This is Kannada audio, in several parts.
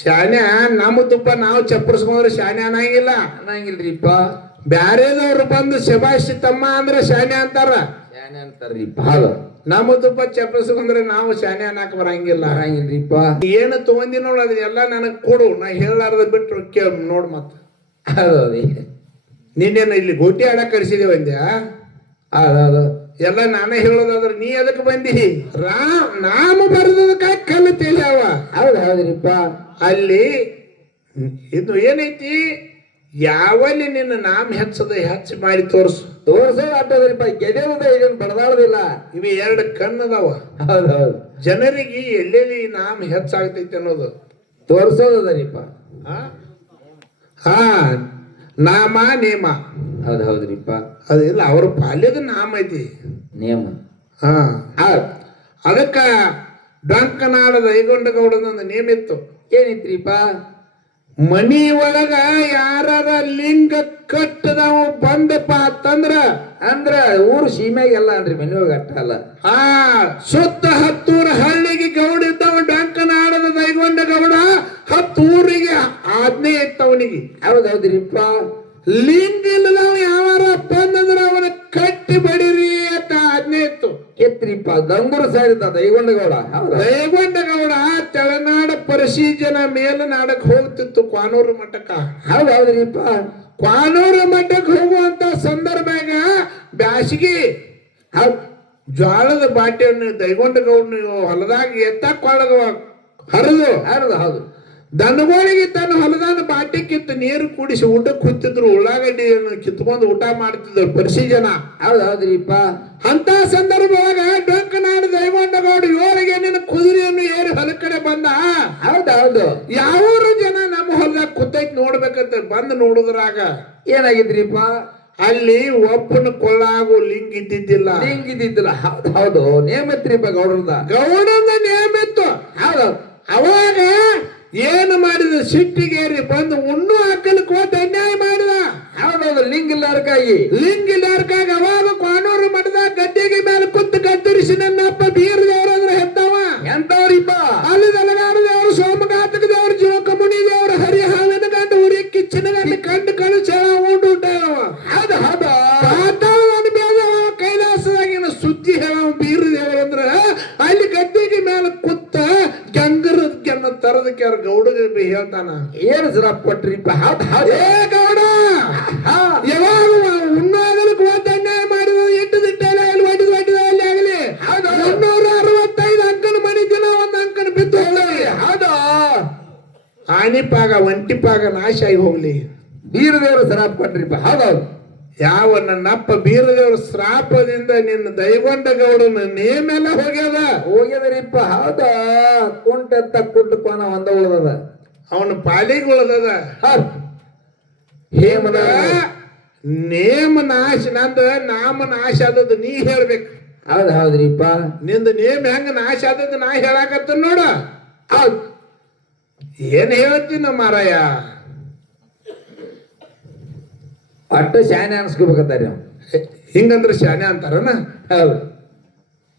ಶಾನ್ಯ ನಮ್ಮ ತುಪ್ಪ ನಾವು ಚಪ್ಪರ್ಸ್ಕೊಂಡ್ರೆ ಶಾನ್ಯ ಅನ್ನಂಗಿಲ್ರಿಪ್ಪ. ಬ್ಯಾರೇದವ್ರು ಬಂದು ಶಬಾಷಿ ತಮ್ಮ ಅಂದ್ರೆ ಶಾನ್ಯ ಅಂತಾರ. ಶಾನೆ ಅಂತಾರ್ರಿಪ್ಪ. ಹೌದು. ನಮ್ಮ ತುಪ್ಪ ಚಪ್ಪರ್ಸ್ಕೊಂಡ್ರೆ ನಾವು ಶಾನ್ಯ ಅನ್ನಕ್ ಬರಂಗಿಲ್ಲ. ಏನು ತಗೊಂಡಿ ನೋಡು ಅದನ್ನೆಲ್ಲ ನನಗ್ ಕೊಡು, ನಾ ಹೇಳಾರ್ದ ಬಿಟ್ರು ಕೇಳ ನೋಡ್ ಮತ್ತ. ಹೌದು. ನೀನೇನು ಇಲ್ಲಿ ಗೋಟಿ ಆಡಕ್ ಕಳಿಸಿದೇವ ಅಂದ್ಯಾ? ಹೌದೌದು. ಎಲ್ಲ ನಾನೇ ಹೇಳೋದಾದ್ರೆ ನೀ ಅದಕ್ಕೆ ಬಂದಿ. ನಾಮ ಬರೆದದಕ್ಕ ಕಲ್ಲು ತಿಳಿಯವ. ಹೌದ್ರಿಪ್ಪ. ಅಲ್ಲಿ ಇದು ಏನೈತಿ, ಯಾವಲ್ಲಿ ನಿನ್ನ ನಾಮ ಹೆಚ್ಚು ಮಾಡಿ ತೋರ್ಸೋದು ಆಟೋದ್ರಿಪ್ಪ. ಗೆಳೆಯದ ಈಗೇನು ಬಡದಾಡೋದಿಲ್ಲ. ಇವು ಎರಡು ಕಣ್ಣದಾವ. ಹೌದೌದು. ಜನರಿಗೆ ಎಲ್ಲೆಲ್ಲಿ ನಾಮ ಹೆಚ್ಚಾಗ್ತೈತಿ ಅನ್ನೋದು ತೋರ್ಸೋದರಿಪ್ಪ. ಹಾ, ನಾಮ ನೇಮ. ಹೌದ್ರಿಪ್ಪ. ಅದಿಲ್ಲ ಅವ್ರ ಪಾಲ್ಯದ ನಾಮ ಐತಿ, ನೇಮ. ಹಾ, ಅದಕ್ಕ ಡೊಂಕನಾಡದ ಐಗೊಂಡಗೌಡದೊಂದು ನೇಮ ಇತ್ತು. ಏನಿತ್ರಿಪ್ಪ? ಮನಿ ಒಳಗ ಯಾರ ಲಿಂಗ ಕಟ್ಟದವ ಬಂದಪ್ಪ ಅಂದ್ರ ಊರು ಸೀಮೆಗೆಲ್ಲ ಅನ್ರಿ, ಮನಿ ಒಳಗ ಅಟ್ಟ ಅಲ್ಲ. ಸುತ್ತ 10 ಊರ ಹಳ್ಳಿಗೆ ಗೌಡ ಇದ್ದವ. ಡೊಂಕನಾಡದ ದೈಗೊಂಡ ಗೌಡ 10 ಊರಿಗೆ ಆಜ್ಞೆ ಇತ್ತವನಿಗೆ. ಹೌದ್ರಿಪ್ಪ. ಲಿಂಗ ಇಲ್ಲದವ ಯಾವಾರ ಬಂದಂದ್ರ ಅವನ ಕಟ್ಟಿ ಬಡಿರಿ ಅಂತ ಆಜ್ಞೆ ಇತ್ತು. ಎತ್ರಿಪ್ಪ. ಗಂಗೂರು ಸಾರಿದ್ದ ದೈಗೊಂಡಗೌಡ. ದೈಗೊಂಡಗೌಡ ತೆಳನಾಡ ಪರಿಶೀಜನ ಮೇಲನಾಡಕ್ ಹೋಗ್ತಿತ್ತು ಕ್ವಾನೂರು ಮಠಕ್ಕ. ಹೌದ್ರಿಪ್ಪ. ಕ್ವಾನೂರು ಮಠಕ್ಕೆ ಹೋಗುವಂತ ಸಂದರ್ಭಾಗ ಬ್ಯಾಸಿಗೆ ಜ್ವಾಳದ ಬಾಟೆಯನ್ನು ದೈಗೊಂಡಗೌಡನು ಹೊಲದಾಗ ಎತ್ತಕ್ಕೊಳಗ ಹರಿದು ಹೌದು. ದನಗಳಿಗೆ ತನ್ನ ಹೊಲದಾನ ಬಾಟಿ ಕಿತ್ತು ನೀರು ಕೂಡಿಸಿ ಊಟಕ್ಕೆ ಕೂತಿದ್ರು. ಉಳ್ಳಾಗಡ್ಡಿಯನ್ನು ಕಿತ್ಕೊಂಡು ಊಟ ಮಾಡ್ತಿದ್ರು ಪರಿಶೀಜನ. ಹೌದ್ರಿಪ್ಪ. ಅಂತ ಸಂದರ್ಭವಾಗ ಡೊಂಕನಾಡ ದೈಗೊಂಡಗೌಡ 7 ನಿನ್ನ ಕುದುರೆಯನ್ನು ಏರಿ ಹೊಲ ಕಡೆ ಬಂದ. ಹೌದು. ಯಾವೂರು ಜನ ನಮ್ಮ ಹೊಲದಾಗ ಕೂತೈತಿ ನೋಡ್ಬೇಕಂತ ಬಂದು ನೋಡುದ್ರಾಗ ಏನಾಗಿದ್ರಿಪ್ಪ? ಅಲ್ಲಿ ಒಪ್ಪನ ಕೊಳ್ಳಾಗು ಲಿಂಗ ಇದ್ದಿದ್ದಿಲ್ಲ. ಹೌದು. ನೇಮಿತ್ರಿಪ್ಪ ಗೌಡದ ನೇಮಿತ್ತು. ಹೌದು. ಅವಾಗ ಏನು ಮಾಡಿದ, ಸಿಟ್ಟಿಗೇರಿ ಬಂದು ಉಣ್ಣು ಹಾಕಲಿಕ್ಕೆ ಹೋದ ಅನ್ಯಾಯ ಮಾಡಿದ. ಹೌದೌದು. ಲಿಂಗ ಇಲ್ಲಾರ್ಕಾಗಿ ಅವಾಗ ಕ್ವಾನೂರು ಮಠದಾಗ ಗದ್ದೆಗೆ ಮೇಲೆ ಕುತ್ತು ಕತ್ತರಿಸಿ ನನ್ನಪ್ಪ ಬೀರದೇವ್ರ ಹೆತ್ತವ. ಎಂತವ್ರಿಪ್ಪ? ಅಲ್ಲಿ ದಲಗಾರ ದೇವರು, ಸೋಮಘಾತಕ ದೇವರು, ಜೀವಕಮುನಿ ದೇವರು, ಹರಿಹಾವಿನ ಗಂಡ, ಉರಿ ಕಿಚ್ಚಿನ ಗಂಡ, ಕಂಡು ಕಳು ಚಳ ಉಂಡು ಉಂಟಾವ. ಪಾತಾಳದ ಬೇದವ ಕೈಲಾಸದಾಗಿನ ಸುದ್ದಿ ಹೇಳವ ಬೀರದೇವರು ಅಂದ್ರ ಅಲ್ಲಿ ಗದ್ದೆಗೆ ಮೇಲೆ ಕುತ್ತ ಗಂಗರನ್ನ ತರದಕ್ಕೆ ಅವ್ರ ಗೌಡಗೆ ಹೇಳ್ತಾನ. ಏನು ಸರ ಕೊಟ್ರಿಪ್ಪ? ಏ ಗೌಡ, ಯಾವಾಗ ಉಣ್ಣಾಗಲಿಕ್ಕೆ ಹೋದ ಅನ್ಯಾಯ ಮಾಡಿದ ಇಟ್ಟದಿಟ್ಟಲ್ಲ ಅಲ್ಲಿ ಒಡ್ಡಿದ ಅಲ್ಲಿ ಆಗಲಿ 365 ಅಂಕನ ಮನಿ ದಿನ ಒಂದ್ ಅಂಕನ ಬಿದ್ದು ಹೋಗ್ಲಿ. ಹೌದು. ಆನಿಪಾಗ ಒಂಟಿಪಾಗ ನಾಶ ಆಗಿ ಹೋಗ್ಲಿ. ಬೀರದೇವರು ಶ್ರಾಪ ಕೊಟ್ರಿಪ್ಪ. ಹೌದೌದು. ಯಾವ ನನ್ನಪ್ಪ ಬೀರದೇವ್ರ ಶ್ರಾಪದಿಂದ ನಿನ್ನ ದೈಗೊಂಡ ಗೌಡನ ನೇಮೆಲ್ಲ ಹೋಗ್ಯದರಿಪ್ಪ. ಹೌದ. ಕುಂಟೆತ್ತ ಕುಟ್ಟು ಕೋನ ಒಂದ ಉಳ್ದದ, ಅವನ ಪಾಲಿಗೆ ಉಳ್ದದ. ಹೇಮದ ನೇಮ ನಾಶ, ನಂದ ನಾಮ ನಾಶ ಆದದ್ದು ನೀ ಹೇಳ್ಬೇಕು. ಹೌದ್ರಿಪ್ಪ. ನಿಂದ ನೇಮ ಹೆಂಗ ನಾಶ ಆದದ್ದು ನಾ ಹೇಳಾಕತ್ತ ನೋಡ. ಏನ್ ಹೇಳ್ತೀನ ಮಾರಾಯ? ಅಟ್ಟು ಶಾನೆ ಅನ್ಸ್ಕೋಬೇಕಂತಾರ. ಹಿಂಗಂದ್ರ ಶಾನ್ಯ ಅಂತಾರನ? ಹೌದು.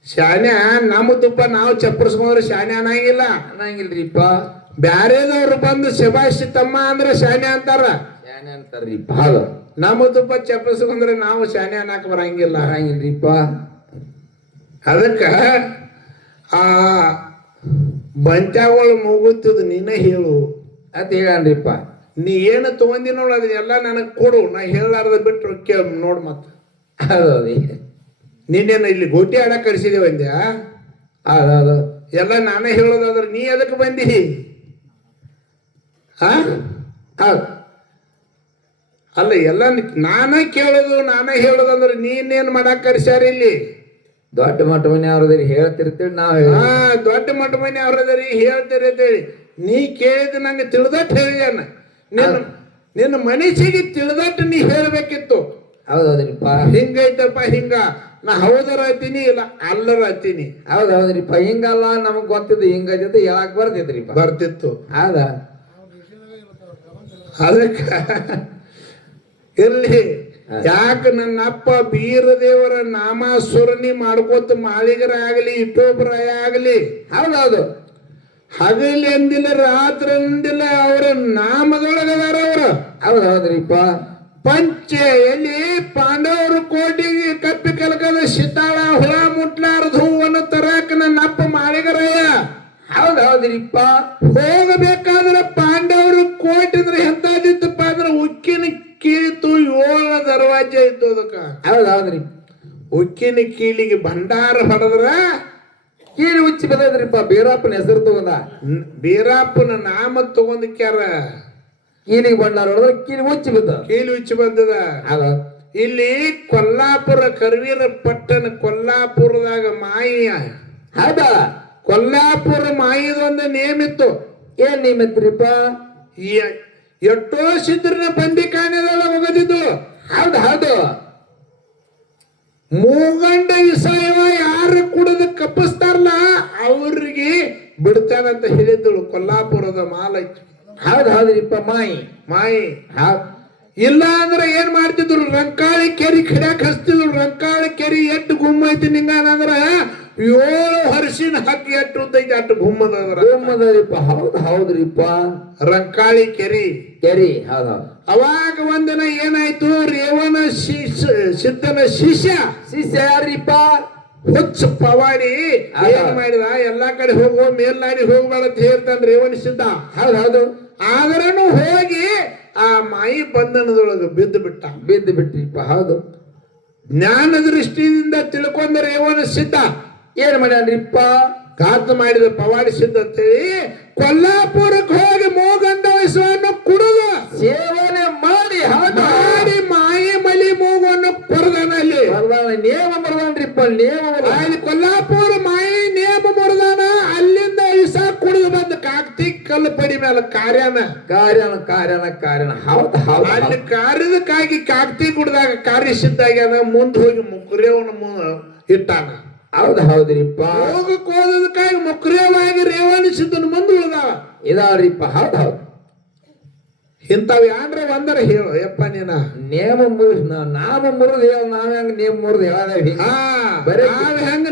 ಶಾನ್ಯ ನಮ್ಮ ತುಪ್ಪ ನಾವು ಚಪ್ಪರ್ಸ್ಕೊಂಡ್ರೆ ಶಾನ್ಯ ಅನ್ನಂಗಿಲ್ರಿಪ್ಪ. ಬ್ಯಾರೇದವ್ರು ಬಂದು ಶಬಾಷಿ ತಮ್ಮ ಅಂದ್ರೆ ಶಾನ್ಯ ಅಂತಾರ. ಶಾನೆ ಅಂತಾರ್ರಿಪ್ಪ. ಹೌದು. ನಮ್ಮ ತುಪ್ಪ ಚಪ್ಪರ್ಸ್ಕೊಂಡ್ರೆ ನಾವು ಶಾನ್ಯ ಅನ್ನಕ್ ಬರಂಗಿಲ್ರಿಪ್ಪ. ಅದಕ್ಕ ಆ ಬಂತ್ಯಾಗಳು ಮುಗುತ್ತದ ನೀನ ಹೇಳು ಅಂತ ಹೇಳನ್ರಿಪ್ಪ. ನೀ ಏನು ತಗೊಂಡಿ ನೋಡು ಅದನ್ನೆಲ್ಲ ನನಗ್ ಕೊಡು, ನಾ ಹೇಳಾರ್ದ ಬಿಟ್ರು ಕೇಳ ನೋಡ್ ಮತ್ತ. ಹೌದು. ನೀನೇನು ಇಲ್ಲಿ ಗೋಟಿ ಆಡಕ್ ಕಳಿಸಿದೇವ ಅಂದ್ಯಾ? ಹೌದು. ಎಲ್ಲ ನಾನೇ ಹೇಳೋದಾದ್ರೆ ನೀ ಅದಕ್ಕೆ ಬಂದಿ. ಅಲ್ಲ, ಎಲ್ಲ ನಾನೇ ಕೇಳೋದು ನಾನೇ ಹೇಳೋದಂದ್ರೆ ನೀನೇನ್ ಮಾಡಕ್ ಕರ್ಸ್ಯಾರ ಇಲ್ಲಿ? ದೊಡ್ಡ ಮಠ ಮನೆ ಅವ್ರದ್ರಿ ಹೇಳ್ತಿರ್ತೀವಿ ನಾವು. ದೊಡ್ಡ ಮಠ ಮನೆ ಅವ್ರದ್ರಿ ಹೇಳ್ತೀರಿ ಅಂತೇಳಿ ನೀ ಕೇಳಿದ ನಂಗೆ ತಿಳಿದಟ್ಟು ಹೇಳಿದ್ಯಾನ. ನಿನ್ನ ಮನಸ್ಸಿಗೆ ತಿಳಿದಟ್ಟು ನೀ ಹೇಳ್ಬೇಕಿತ್ತು. ಹೌದೌದ್ರಿಪ್ಪ. ಹಿಂಗೈತಪ್ಪ ಹಿಂಗ, ನಾ ಹೌದರ ಹತ್ತೀನಿ ಇಲ್ಲ ಅಲ್ಲರ ಹತ್ತೀನಿ. ಹೌದೌದ್ರಿಪ್ಪ. ಹಿಂಗಲ್ಲ ನಮಗ್ ಗೊತ್ತಿದ್ದು ಹಿಂಗೈತಿ ಹೇಳಕ್ ಬರ್ತಿತ್ತು. ಹೌದ. ಅದಕ್ಕ ಇರ್ಲಿ. ಯಾಕ ನನ್ನಪ್ಪ ಬೀರದೇವರ ನಾಮಾಸುರನಿ ಮಾಡ್ಕೋತ ಮಾಳಿಗರ ಆಗಲಿ ಇಟ್ಟೊಬ್ಬರ ಆಗಲಿ ಹೌದೌದು ಹಗಲಿ ಅಂದಿಲ್ಲ ರಾತ್ರಿ ಅಂದಿಲ್ಲ ಅವರ ನಾಮದೊಳಗದಾರ ಅವರು. ಹೌದ್ ಹೌದ್ರಿಪ್ಪ. ಪಂಚ ಎಲ್ಲಿ ಪಾಂಡವರು ಕೋಟಿಗೆ ಕಪ್ಪಿ ಕಲಕದ ಸಿದ್ದಾಳ ಹುಳ ಮುಟ್ಲಾರದು ಹೂವನ್ನು ತರಾಕ ನನ್ನ ಅಪ್ಪ ಮಾಳಿಗರಯ್ಯ. ಹೌದ್ ಹೌದ್ರಿಪ್ಪ. ಹೋಗಬೇಕಾದ್ರೆ ಪಾಂಡವರು ಕೋಟಿ ಅಂದ್ರೆ ಎಂತಾದಿತ್ತಪ್ಪ ಅಂದ್ರೆ ಉಕ್ಕಿನ ಕೀಳಿತು 7 ದರ್ವಾಜೆ ಇತ್ತು ಅದಕ್ಕ. ಹೌದ್ ಹೌದ್ರಿ. ಉಕ್ಕಿನ ಕೀಲಿಗೆ ಭಂಡಾರ ಹೊಡೆದ್ರ ಕೀಲಿ ಉಚ್ಚಿ ಬದದ್ರಿಪ್ಪ. ಬೀರಪ್ಪನ ಹೆಸರು ತಗೊಂಡ ಬೀರಪ್ಪನ ನಾಮ ತಗೊಂಡಕ್ಯಾರ. ಕೀಲಿಗೆ ಬಂಡಾರ ಹೊಡೆದ್ರೆ ಕೀಲಿ ಉಚ್ಚಿ ಬಿದ್ದ. ಕೀಲಿ ಉಚ್ಚಿ ಬಂದದ. ಹೌದು. ಇಲ್ಲಿ ಕೊಲ್ಲಾಪುರ ಕರ್ವೀರ ಪಟ್ಟಣ ಕೊಲ್ಲಾಪುರದಾಗ ಮಾಯಿಯ. ಹೌದಾ. ಕೊಲ್ಲಾಪುರ ಮಾಯಿದೊಂದು ನೇಮಿತ್ತು. ಏನ್ ನಿಮಿತ್ರಿಪ್ಪ? ಎಷ್ಟೋ ಸಿದ್ರನ ಬಂದಿ ಕಾಣೆದಲ್ಲ ಹೋಗದಿದ್ದು. ಹೌದು ಹೌದು. ಮೂಗಂಡ ವಿಷಯವ ಯಾರು ಕುಡಿದು ಕಪ್ಪಿಸ್ತಾರಲ್ಲ ಅವ್ರಿಗೆ ಬಿಡ್ತಾನಂತ ಹೇಳಿದ್ದಳು ಕೊಲ್ಲಾಪುರದ ಮಾಲಕಿ. ಹೌದ್ ಹೌದ್ರಿಪ್ಪ. ಮಾಯಿ. ಹೌದ್. ಇಲ್ಲ ಅಂದ್ರೆ ಏನ್ ಮಾಡ್ತಿದ್ರು, ರಂಕಾಳಿ ಕೆರಿ ಕಿಡ್ಯಾಕ್ ಹಚ್ತಿದ್ರು. ರಂಕಾಳಿ ಕೆರಿ ಎಟ್ಟು ಗುಮ್ಮ ಐತಿ ನಿಂಗಂದ್ರ 7 ಹರ್ಷಿನ ಹಾಕಿ ಎಟ್ಟು ಉದ್ದೈತಿ ಅಟ್ಟು ಗುಮ್ಮದರಿಪ್ಪ. ಹೌದ್ ಹೌದ್ರಿಪ್ಪ. ರಂಕಾಳಿ ಕೆರಿ. ಹೌದ್. ಅವಾಗ ಒಂದಿನ ಏನಾಯ್ತು, ರೇವಣ ಸಿದ್ಧನ ಶಿಷ್ಯ ಯಾರಿಪ್ಪ? ಹುಚ್ಚ ಪವಾಡಿ ಏನ್ ಮಾಡಿದ, ಎಲ್ಲಾ ಕಡೆ ಹೋಗುವ ಮೇಲ್ನಾಡಿ ಹೋಗ್ಬೇಡ ಅಂತ ಹೇಳ್ತಾನ ರೇವಣ ಸಿದ್ಧ. ಹೌದು. ಆದ್ರೂ ಹೋಗಿ ಆ ಮಾಯಿ ಬಂಧನದೊಳಗೆ ಬಿದ್ದು ಬಿಟ್ರಿಪ್ಪ. ಹೌದು. ಜ್ಞಾನ ದೃಷ್ಟಿಯಿಂದ ತಿಳ್ಕೊಂಡ ರೇವಣ ಸಿದ್ಧ ಏನ್ ಮಾಡ್ಯಾನ್ರಿಪ್ಪ? ಘಾತ ಮಾಡಿದ ಪವಾಡಿ ಸಿದ್ಧ ಅಂತೇಳಿ ಕೊಲ್ಲಾಪುರಕ್ಕೆ ಹೋಗಿ ಮೂಗಂಡ ವಯಸ್ಸನ್ನು ಕುಡಿದು ಸೇವನೆ ಮಾಡಿ ಮಾಯಿ ಮಲಿ ಮೂಗನ್ನು ಪರದಾನಲ್ಲಿ ನೇಮ ಮರದಾನ್ರಿಪ್ಪ. ಅಲ್ಲಿ ಕೊಲ್ಲಾಪುರ ಮಾಯಿ ನೇಮ ಮರದಾನ. ಅಲ್ಲಿಂದ ವಿಷ ಕುಡಿದು ಬಂದ ಕಾರ್ತಿಕ್ ಕಲ್ಲು ಪಡಿ ಮೇಲೆ ಕಾರ್ಯನ. ಹೌದ್ ಹೌದು. ಅಲ್ಲಿ ಕಾರ್ಯದಕ್ಕಾಗಿ ಕಾರ್ತಿಕ್ ಕುಡ್ದಾಗ ಕಾರ್ಯ ಸಿದ್ಧ ಆಗ್ಯಾನ. ಮುಂದೆ ಹೋಗಿ ಮುಕ್ರೇವನ ಇಟ್ಟಾನ. ಹೌದ್ ಹೌದ್ರಿಪ್ಪ. ಹೋಗಕ್ ಹೋದದಕ್ಕಾಗಿ ಮುಕ್ರೇವಾಗಿ ರೇವಣ ಸಿದ್ಧನ ಮುಂದೆ ಉಳಿದಾವ ಇದಾವ್ರಿಪ್ಪ. ಹೌದ್ ಹೌದು. ಇಂಥವ್ ಯಾಂದ್ರ ಒಂದರ ಹೇಳು ಯಪ್ಪ ನೀನ. ನೇಮ ನಾಮ ಮುರಿದು ಹೇಳ. ನಾವ್ ಹೆಂಗ ನೇಮ ಮುರಿದು ಹೇಳದೇವಿ? ನಾವ್ ಹೆಂಗ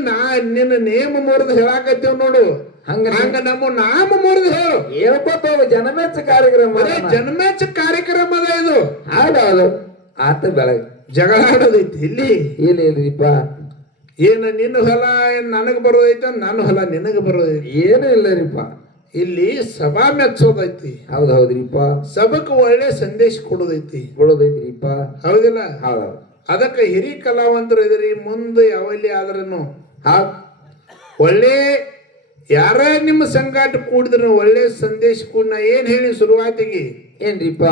ನಿನ್ನ ನೇಮ ಮುರಿದು ಹೇಳಾಕತ್ತೀವ್ ನೋಡು. ಹಂಗ ನಮ್ಮ ನಾಮ ಮುರಿದು ಹೇಳು. ಹೇಳ್ಕೊತ ಜನಮೆಚ್ಚ ಕಾರ್ಯಕ್ರಮ. ಜನಮೆಚ್ಚ ಕಾರ್ಯಕ್ರಮದ ಇದು. ಹೌದೌದು. ಆತ ಬೆಳಗ್ಗೆ ಜಗಳ ಆಡೋದೈತಿ ಇಲ್ಲಿ. ಇಲ್ರಿಪ್ಪ. ಏನ ನಿನ್ನ ಹೊಲ ನನಗ್ ಬರೋದೈತ, ನನ್ನ ಹೊಲ ನಿನಗ ಬರೋದೈತಿ. ಏನು ಇಲ್ಲರಿಪ್ಪ. ಇಲ್ಲಿ ಸಭಾ ಮೆಚ್ಚೋದೈತಿ. ಹೌದ್ ಹೌದ್ರಿಪ್ಪ. ಸಭಕ್ ಒಳ್ಳೆ ಸಂದೇಶ ಕೊಡೋದೈತಿ. ಹೌದಿಲ್ಲ? ಹೌದು. ಅದಕ್ಕೆ ಹಿರಿ ಕಲಾವಂತರು ಇದ್ರಿ. ಮುಂದೆ ಯಾವಲ್ಲಿ ಆದ್ರೂ ಒಳ್ಳೆ ಯಾರ ನಿಮ್ಮ ಸಂಗಾಟ ಕೂಡಿದ್ರು ಒಳ್ಳೆ ಸಂದೇಶ ಕೂಡ. ಏನ್ ಹೇಳಿ ಶುರುವಾತಿಗೆ ಏನ್ರಿಪ್ಪ?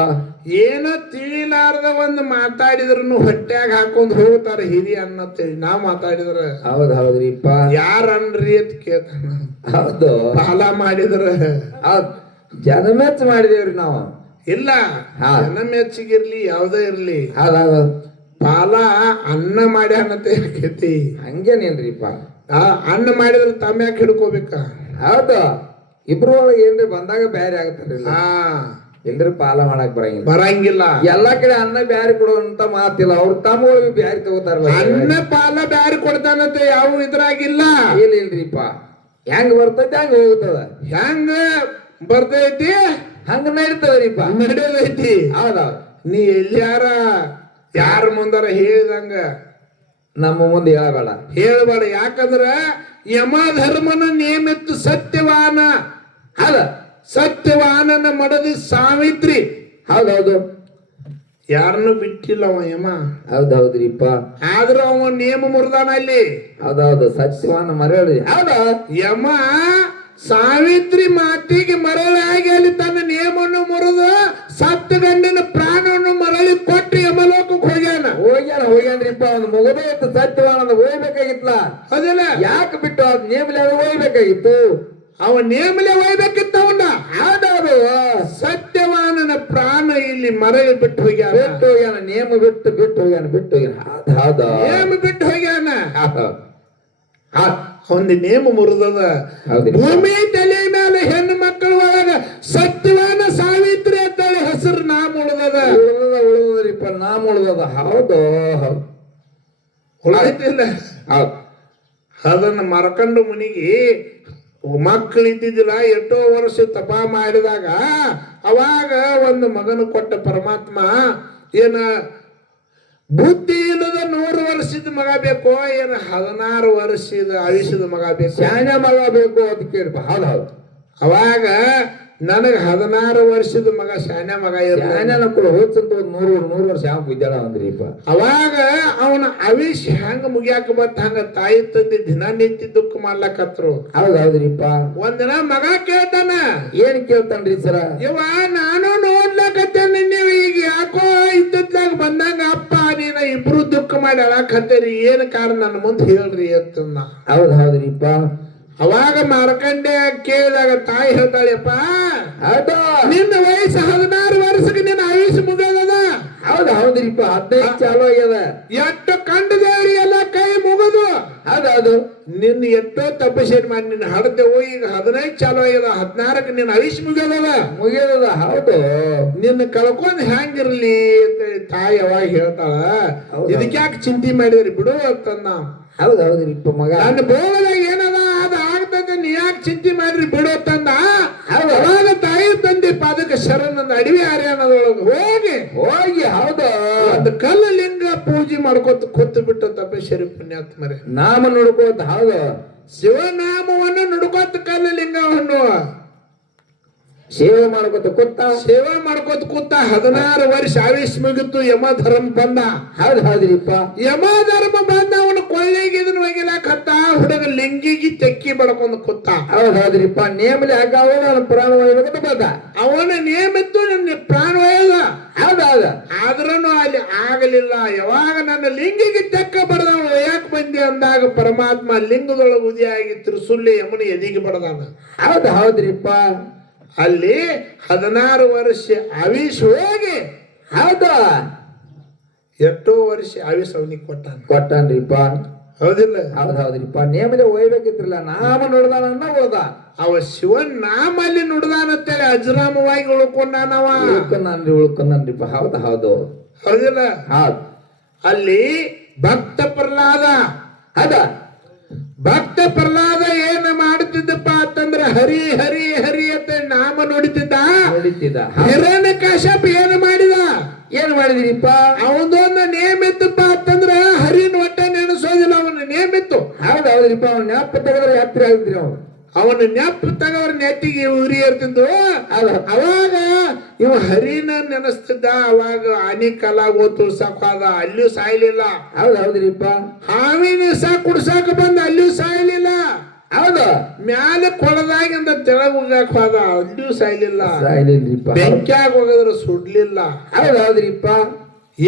ಏನ ತಿಳಿಲಾರ್ದ ಒಂದು ಮಾತಾಡಿದ್ರು ಹೊಟ್ಟ್ಯಾಗ ಹಾಕೊಂಡ್ ಹೋಗ್ತಾರ ಹಿರಿ ಅನ್ನತ್ತೇಳಿ. ನಾವ್ ಮಾತಾಡಿದ್ರ ಹೌದ್ ಹೌದ್ರಿಪ್ಪ. ಯಾರ ಅನ್ರಿ ಅಂತ ಕೇಳ್ತಾನ. ಹೌದು. ಪಾಲ ಮಾಡಿದ್ರ ಜನಮೆಚ್ಚ ಮಾಡಿದೇವ್ರಿ ನಾವು. ಇಲ್ಲ, ಜನಮೆಚ್ಚಿಗಿರ್ಲಿ ಯಾವ್ದೇ ಇರ್ಲಿ ಪಾಲ ಅನ್ನ ಮಾಡ್ಯಾನಂತ ಹೇಳ್ಕೇತಿ. ಹಂಗೇನೇನ್ರಿಪ್ಪ? ಅನ್ನ ಮಾಡಿದ್ರ ತಮ್ಮ ಯಾಕೆ ಹಿಡ್ಕೋಬೇಕ? ಹೌದು. ಇಬ್ರು ಒಳಗೆ ಏನ್ರಿ ಬಂದಾಗ ಬ್ಯಾರೆ ಆಗತ್ತಾರಿಲ್ಲ. ಇಲ್ರಿ ಪಾಲ ಮಾಡಕ್ ಬರಂಗಿಲ್ಲ. ಎಲ್ಲಾ ಕಡೆ ಅನ್ನ ಬ್ಯಾರಿ ಕೊಡುವಂತ ಮಾತಿಲ್ಲ. ಅವ್ರ ತಮ್ಮಗಳು ಬ್ಯಾರಿ ತಗೋತಾರಲ್ಲ. ಅನ್ನ ಪಾಲ ಬ್ಯಾರಿ ಕೊಡ್ತಾನಂತ ಯಾವ ಇದ್ರಾಗಿಲ್ಲ. ಇಲ್ರಿಪ್ಪ. ಹೆಂಗ್ ಬರ್ತೈತಿ ಹಂಗ ಹೋಗ್ತದ. ಹೆಂಗ ಬರ್ತೈತಿ ಹಂಗ ನಡೀತದ್ರಿಪ್ಪ. ನಡೆಯೋದೈತಿ. ಹೌದಾ? ನೀ ಎಲ್ಲಿ ಯಾರ ಮುಂದಾರ ಹೇಳಿದಂಗ ನಮ್ಮ ಮುಂದೆ ಹೇಳಬೇಡ. ಯಾಕಂದ್ರ ಯಮ ಧರ್ಮನ ನೇಮಿತ್ತು ಸತ್ಯವಾನ. ಸತ್ಯವಾನನ ಮಡದಿ ಸಾವಿತ್ರಿ. ಹೌದೌದು. ಯಾರನ್ನು ಬಿಟ್ಟಿಲ್ಲ ಅವ ಯಮ. ಹೌದೌದ್ರಿಪ್ಪ. ಆದ್ರೂ ಅವ ನೇಮ ಮುರಿದಾನ ಅಲ್ಲಿ. ಹೌದೌದು. ಸತ್ಯವಾನ ಮರಳಿ. ಹೌದ. ಯಮ ಸಾವಿತ್ರಿ ಮಾತಿಗೆ ಮರಳಾಗಿ ಅಲ್ಲಿ ತನ್ನ ನೇಮನ್ನು ಮುರಿದು ಸತ್ತ ಗಂಡಿನ ಪ್ರಾಣವನ್ನು ಮರಳಿ ಕೊಟ್ಟು ಯಮಲೋಕಕ್ಕೆ ಹೋಗ್ಯಾನ್ರಿಪ್ಪ. ಅವ್ನು ಮುಗದೇ ಇತ್ತು. ಸತ್ಯವಾನ ಹೋಗ್ಬೇಕಾಗಿತ್ತಲ್ಲ. ಅದಲ್ಲ ಯಾಕೆ ಬಿಟ್ಟು ಅದ್ ನೇಮಲೆ ಹೋಗ್ಬೇಕಾಗಿತ್ತು. ಅವ ನೇಮಲೆ ಹೋಗ್ಬೇಕಿತ್ತು ಅವನ್ನ. ಹೌದೌದು. ಸತ್ಯವಾನನ ಪ್ರಾಣ ಇಲ್ಲಿ ಮರಳಿ ಬಿಟ್ಟು ಹೋಗ್ಯಾನ. ನೇಮ ಬಿಟ್ಟು ಹೋಗ್ಯಾನ. ನೇಮ ಬಿಟ್ಟು ಹೋಗ್ಯಾನ. ಒಂದು ನೇಮ ಮುರಿದದ. ಭೂಮಿ ತಲೆ ಮೇಲೆ ಹೆಣ್ಣು ಮಕ್ಕಳ ಒಳಗ ಸತ್ಯವಾನ ಸಾವಿತ್ರಿ ಅಂತೇಳಿ ಹೆಸರು ನಾಮ ಉಳಿದದ್ರಿಪ್ಪ. ನಾಮ ಉಳಿದದ. ಹೌದು. ಉಳಿದಿಲ್ಲ. ಅದನ್ನ ಮರಕಂಡು ಮುನಿಗಿ ಮಕ್ಕಳು ಇದ್ದಿದ್ದಿಲ್ಲ, ಎಷ್ಟೋ ವರ್ಷ ತಪ ಮಾಡಿದಾಗ ಅವಾಗ ಒಂದು ಮಗನ ಕೊಟ್ಟ ಪರಮಾತ್ಮ ಏನ ಬುದ್ಧಿ ಇಲ್ಲದ 100 ವರ್ಷದ ಮಗ ಬೇಕೋ ಏನ 16 ವರ್ಷದ ಆಯುಷ್ಯದ ಮಗ ಬೇಕು, ಶಾನೆ ಮಗ ಬೇಕು ಅಂತ ಕೇಳ್ಪ. ಹೌದೌದು. ಅವಾಗ ನನಗ 16 ವರ್ಷದ ಮಗ ಶಾನೆ ಮಗ ಶಾನೆ ಕೂಡ ಹೋಗ್ತಂತ 100 ವರ್ಷ ಯಾವ ಬಿದ್ದಾಳ ಅಂದ್ರಿಪ್ಪ. ಅವಾಗ ಅವನ ಆಯುಷ್ಯ ಹೆಂಗ ಮುಗಿಯಾಕ ಬತ್ತ ಹಂಗ ತಾಯಿ ತಂದೆ ದಿನನಿತ್ಯ ದುಃಖ ಮಾಡ್ಲಕತ್ರು. ಹೌದೌದ್ರಿಪ್ಪ. ಒಂದಿನ ಮಗ ಕೇಳ್ತಾನ. ಏನ್ ಕೇಳ್ತಾನ್ರಿ ಸರ? ಇವ ನಾನು ನೋಡ್ಲಕತ್ತೇನೆ, ನೀವು ಈಗ ಯಾಕೋ ಇದ್ದತ್ಲಾಗ ಬಂದಂಗ ಅಪ್ಪ ನೀನ ಇಬ್ರು ದುಃಖ ಮಾಡಿ ಅಳಕತ್ತೇರಿ, ಏನ್ ಕಾರಣ ನನ್ನ ಮುಂದೆ ಹೇಳ್ರಿ ಅಂತಂದ. ಹೌದೌದ್ರಿಪ್ಪ. ಅವಾಗ ಮಾರ್ಕಂಡೆ ಕೇಳಿದಾಗ ತಾಯಿ ಹೇಳ್ತಾಳೆಪ್ಪ, ಹೌದಾ ನಿನ್ನ ವಯಸ್ಸು 16 ವರ್ಷಕ್ಕೆ ನಿನ್ನ ಆಯುಷ್ ಮುಗಿಯದ. ಹೌದ್ರಿಪ್ಪ. 15 ಚಾಲು ಆಗ್ಯದ. ಎಷ್ಟು ಕಂಡದೇವ್ರಿ ಎಲ್ಲ ಕೈ ಮುಗಿದು. ಹೌದೌದು. ನಿನ್ನ ಎಷ್ಟೋ ತಪಸ್ಸೇನ್ ಮಾಡಿ ನಿನ್ನ ಹಡದೆವು, ಈಗ 15 ಚಾಲು ಆಗ್ಯದ, 16ಕ್ಕೆ ನಿನ್ನ ಆಯುಷ್ ಮುಗಿಯದ. ಹೌದು. ನಿನ್ನ ಕಳ್ಕೊಂಡ್ ಹೆಂಗಿರ್ಲಿ ಅಂತ ತಾಯಿ ಅವಾಗ ಹೇಳ್ತಾಳ. ಇದಕ್ಕೆ ಯಾಕೆ ಚಿಂತೆ ಮಾಡಿದ್ರಿ ಬಿಡು ಅಂತಂದ. ಹೌದೌದ್ರಿಪ್ಪ. ಮಗ ನನ್ನ ಭೋಗದಾಗ ಏನದ ಅದು ಆಗ್ತದೆ, ನೀ ಯಾಕೆ ಚಿಂತೆ ಮಾಡ್ರಿ ಬಿಡು ತಂದ. ಅವಾಗ ತಾಯಿ ತಂದೆ ಪಾದಕ ಶರಣದ ಅಡವಿ ಹರಿಯಾಣದೊಳಗೆ ಹೋಗಿ ಹೌದು ಒಂದು ಕಲ್ಲು ಲಿಂಗ ಪೂಜೆ ಮಾಡ್ಕೊತ ಕೂತು ಬಿಟ್ಟು ತಪೇಶ್ವರಿ ಪುಣ್ಯಾತ್ಮರೇ ನಾಮ ನುಡ್ಕೋತ. ಹೌದು. ಶಿವನಾಮವನ್ನು ನುಡ್ಕೋತ ಕಲ್ಲು ಲಿಂಗವನ್ನು ಸೇವೆ ಮಾಡ್ಕೋತ ಕೂತ 16 ವರ್ಷ ಆಯುಷ್ ಮುಗಿತು. ಯಮಧರ್ಮ ಬಂದ. ಹೌದ್ರಿಪ್ಪ. ಯಮಧರ್ಮ ಬಂದ. ಅವನು ಕೊಳ್ಳಿಗೆ ಇದನ್ನ ಒಗಿಲಾಕತ್ತ, ಹುಡುಗ ಲಿಂಗಿಗೆ ತೆಕ್ಕಿ ಬಡ್ಕೊಂಡು ಕೂತ. ಹೌದ್ರಿಪ್ಪ. ನೇಮಲಿ ಹಾಕಾವ ನಾನು ಪ್ರಾಣ ಒಯ್ಬೇಕಂತ ಬಂದ. ಅವನ ನೇಮಿತ್ತು ನನ್ನ ಪ್ರಾಣ ಒಯ್ಯದ. ಹೌದೌದ. ಆದ್ರೂ ಅಲ್ಲಿ ಆಗಲಿಲ್ಲ. ಯಾವಾಗ ನನ್ನ ಲಿಂಗಿಗೆ ತೆಕ್ಕ ಬಡದವನು ಒಯ್ಯಾಕ ಬಂದಿ ಅಂದಾಗ ಪರಮಾತ್ಮ ಲಿಂಗದೊಳಗೆ ಉದಿಯಾಗಿ ತ್ರಿಸುಲ್ಯ ಯಮನ ಎದಿಗೆ ಬಡದಾನ. ಹೌದ್ರಿಪ್ಪ. ಅಲ್ಲಿ 16 ವರ್ಷ ಆಯುಷ್ ಹೋಗಿ ಹೌದಾ ಎಷ್ಟೋ ವರ್ಷ ಆಯುಷ್ ಅವನಿಗೆ ಕೊಟ್ಟಾನ್ರಿಪ್ಪ. ಹೌದಿಲ್ಲ? ಹೌದ್ರಿಪ್ಪ. ನೇಮಲೆ ಒಯ್ಬೇಕಿತ್ರಲ್ಲ, ನಾಮ ನುಡ್ದಾನ ಹೋದ. ಅವ ಶಿವನ್ ನಾಮ ಅಲ್ಲಿ ನುಡ್ದಾನಂತೇಳಿ ಅಜರಾಮವಾಗಿ ಉಳ್ಕೊಂಡಾನವ. ಉಳ್ಕೊಂಡ್ರಿಪ್ಪ. ಹೌದು. ಹೌದಿಲ್ಲ? ಹೌದು. ಅಲ್ಲಿ ಭಕ್ತ ಪ್ರಹ್ಲಾದ ಏನ್ ಮಾಡ್ತಿದ್ದಪ್ಪ ಅಂತಂದ್ರ ಹರಿ ಹರಿ ಹರಿ ಅಂತ ನಾಮ ನುಡಿತಿದ್ದ. ಹಿರಣ್ಯಕಶ್ಯಪ ಏನ್ ಮಾಡಿದ್ರಿಪ್ಪ? ಅವನದೊಂದು ನೇಮ್ ಇತ್ತಪ್ಪ ಅಂತಂದ್ರ ಹರಿನ ಒಟ್ಟ ನೆನೆಸೋದಿಲ್ಲ, ಅವನ ನೇಮ್ ಇತ್ತು. ಹೌದ್ರಿಪ್ಪ. ಅವನ ನೆನಪು ತೆಗೆದ್ರೆ ಯಾತ್ರೆ ಆಗಿದ್ರಿ. ಅವನ ನೆನಪು ತಗವ್ರ ನೆತ್ತಿಗೆ ಉರಿ ಇರ್ತಿದ್ದು. ಅವಾಗ ಇವ ಹರಿನ ನೆನೆಸ್ತಿದ್ದ. ಅವಾಗ ಆನಿ ಕಾಲಾಗ ತುಳ್ಸಾಕ ಹೋದ, ಅಲ್ಲಿಯೂ ಸಾಯ್ಲಿಲ್ಲ. ಹೌದ್ರಿಪ್ಪ. ಹಾವಿನ ಕುಡ್ಸಾಕ ಬಂದ, ಅಲ್ಲಿಯೂ ಸಾಯ್ಲಿಲ್ಲ. ಹೌದು. ಮ್ಯಾಲ ಕೊಳದಾಗಿಂದ ತೆಳಗ್ ಹೋಗಾಕ ಹೋದ, ಅಲ್ಲಿಯೂ ಸಾಯ್ಲಿಲ್ಲ. ಸಾಯ್ಲಿಲ್ರಿಪ್ಪ. ಬೆಂಕ್ಯಾಗ ಹೋಗದ್ರ ಸುಡ್ಲಿಲ್ಲ. ಹೌದ್ರಿಪ್ಪ.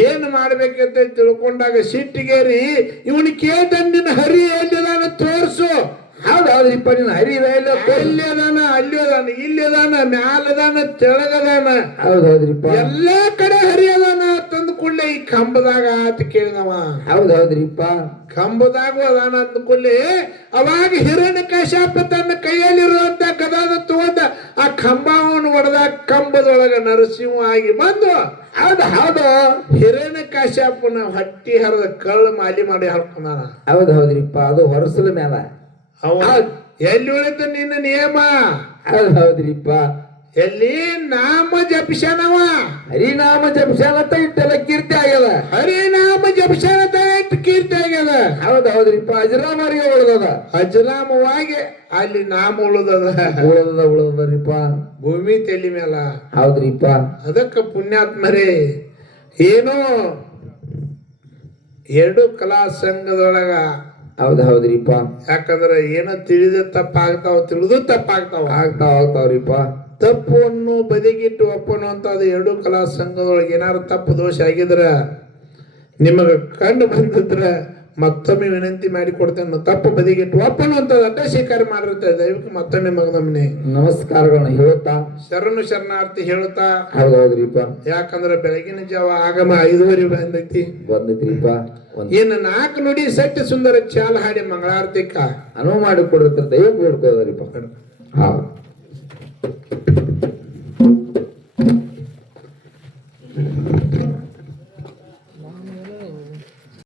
ಏನ್ ಮಾಡ್ಬೇಕಂತ ತಿಳ್ಕೊಂಡಾಗ ಸಿಟ್ಟಿಗೇರಿ ಇವನು ಕೇಳ್ದಂದಿನ ಹರಿ ಎಲ್ಲಿದಾನ ತೋರ್ಸು. ಹೌದ್ರಿಪ್ಪ. ನೀನು ಹರಿ ಅಲ್ಲಿದಾನ, ಅಲ್ಲಿದಾನ, ಇಲ್ಲಿದಾನ, ಮ್ಯಾಲದಾನ, ತೆಳಗದಾನ. ಹೌದ್ರಿಪ್ಪ. ಎಲ್ಲಾ ಕಡೆ ಹರಿಯದಾನ ತಂದು ಕೂಡಲೇ ಈ ಕಂಬದಾಗ ಅಂತ ಕೇಳಿದವ. ಹೌದ್ರಿಪ್ಪ. ಕಂಬದಾಗ ಅದಾನ ಅಂದ ಕೂಡಲೇ ಅವಾಗ ಹಿರಣ್ಯಕಶ್ಯಪ ತನ್ನ ಕೈಯಲ್ಲಿರುವಂತ ಗದಾನ ತಗೊಂಡ ಆ ಕಂಬವನ್ನು ಹೊಡೆದಾಗ ಕಂಬದೊಳಗ ನರಸಿಂಹ ಆಗಿ ಬಂದು ಹೌದು ಹಿರಣ್ಯಕಶ್ಯಪನ ಹೊಟ್ಟಿ ಹರದ ಕಳ್ಳ ಮಾಲಿ ಮಾಡಿ ಹರ್ಕೊಂಡಾನ. ಹೌದ್ರಿಪ್ಪ. ಅದು ಹೊರಸಲ ಮ್ಯಾಲ ಎಲ್ಲಿ ಉಳಿತ ನಿನ್ನ ನಿಯಮ? ಹೌದ್ರಿಪ್ಪ. ಎಲ್ಲಿ ನಾಮ ಜಪಿಸನವ, ಹರಿನಾಮ ಜಪಿಸನತ ಇಟ್ಟೆಲ್ಲ ಕೀರ್ತಿ ಆಗ್ಯದ. ಹರಿನಾಮ ಜಪಿಸನತ ಇಟ್ಟು ಕೀರ್ತಿ ಆಗ್ಯದ. ಹೌದ್ರಿಪ್ಪ. ಅಜರಾಮರಿಗೆ ಉಳ್ದದ. ಅಜರಾಮವಾಗಿ ಅಲ್ಲಿ ನಾಮ ಉಳದರಿಪ್ಪ ಭೂಮಿ ತೆಲಿ ಮೇಲ. ಹೌದ್ರಿಪ್ಪ. ಅದಕ್ಕ ಪುಣ್ಯಾತ್ಮರೇ ಏನೋ 2 ಕಲಾ ಸಂಘದೊಳಗ. ಹೌದ್ರಿಪ್ಪ. ಯಾಕಂದ್ರೆ ಏನೋ ತಿಳಿದ ತಪ್ಪಾಗ್ತಾವ, ತಿಳಿದು ಆಗ್ತಾವ್ರಿಪ್ಪ. ತಪ್ಪನ್ನು ಬದಿಗಿಟ್ಟು ಒಪ್ಪನು ಅಂತ ಅದು 2 ಕಲಾ ಸಂಘದೊಳಗೆ ಏನಾರು ತಪ್ಪು ದೋಷ ಆಗಿದ್ರ ನಿಮಗ ಕಂಡು ಬಂದಿದ್ರ ಮತ್ತೊಮ್ಮೆ ವಿನಂತಿ ಮಾಡಿ ಕೊಡ್ತೇನೆ. ತಪ್ಪು ಬದಿಗಿಟ್ಟು ಒಪ್ಪನು ಅಂತ ಅಡ್ಡ ಸ್ವೀಕಾರ ಮಾಡಿರುತ್ತೆ. ದೈವಕ್ಕೆ ಮತ್ತೊಮ್ಮೆ ಮಗದಮ್ಮನೆ ನಮಸ್ಕಾರಗಳನ್ನ ಹೇಳುತ್ತಾ ಶರಣಾರ್ಥಿ ಹೇಳುತ್ತಾ. ಹೌದ್ರಿಪ್ಪ. ಯಾಕಂದ್ರೆ ಬೆಳಗಿನ ಜಾವ ಆಗಮ 5:30 ಬಂದೈತ್ರಿಪ್ಪ. ಇನ್ನು 4 ನುಡಿ ಸತ್ಯ ಸುಂದರ ಚಾಲ ಹಾಡಿ ಮಂಗಳಾರತಿಕ ಅನುವು ಮಾಡಿ ಕೊಡಿರ್ತಾರೆ. ದೈವ ಬೇಡ್ಕೋದ್ರಿಪ್ಪ. ಹೌದು.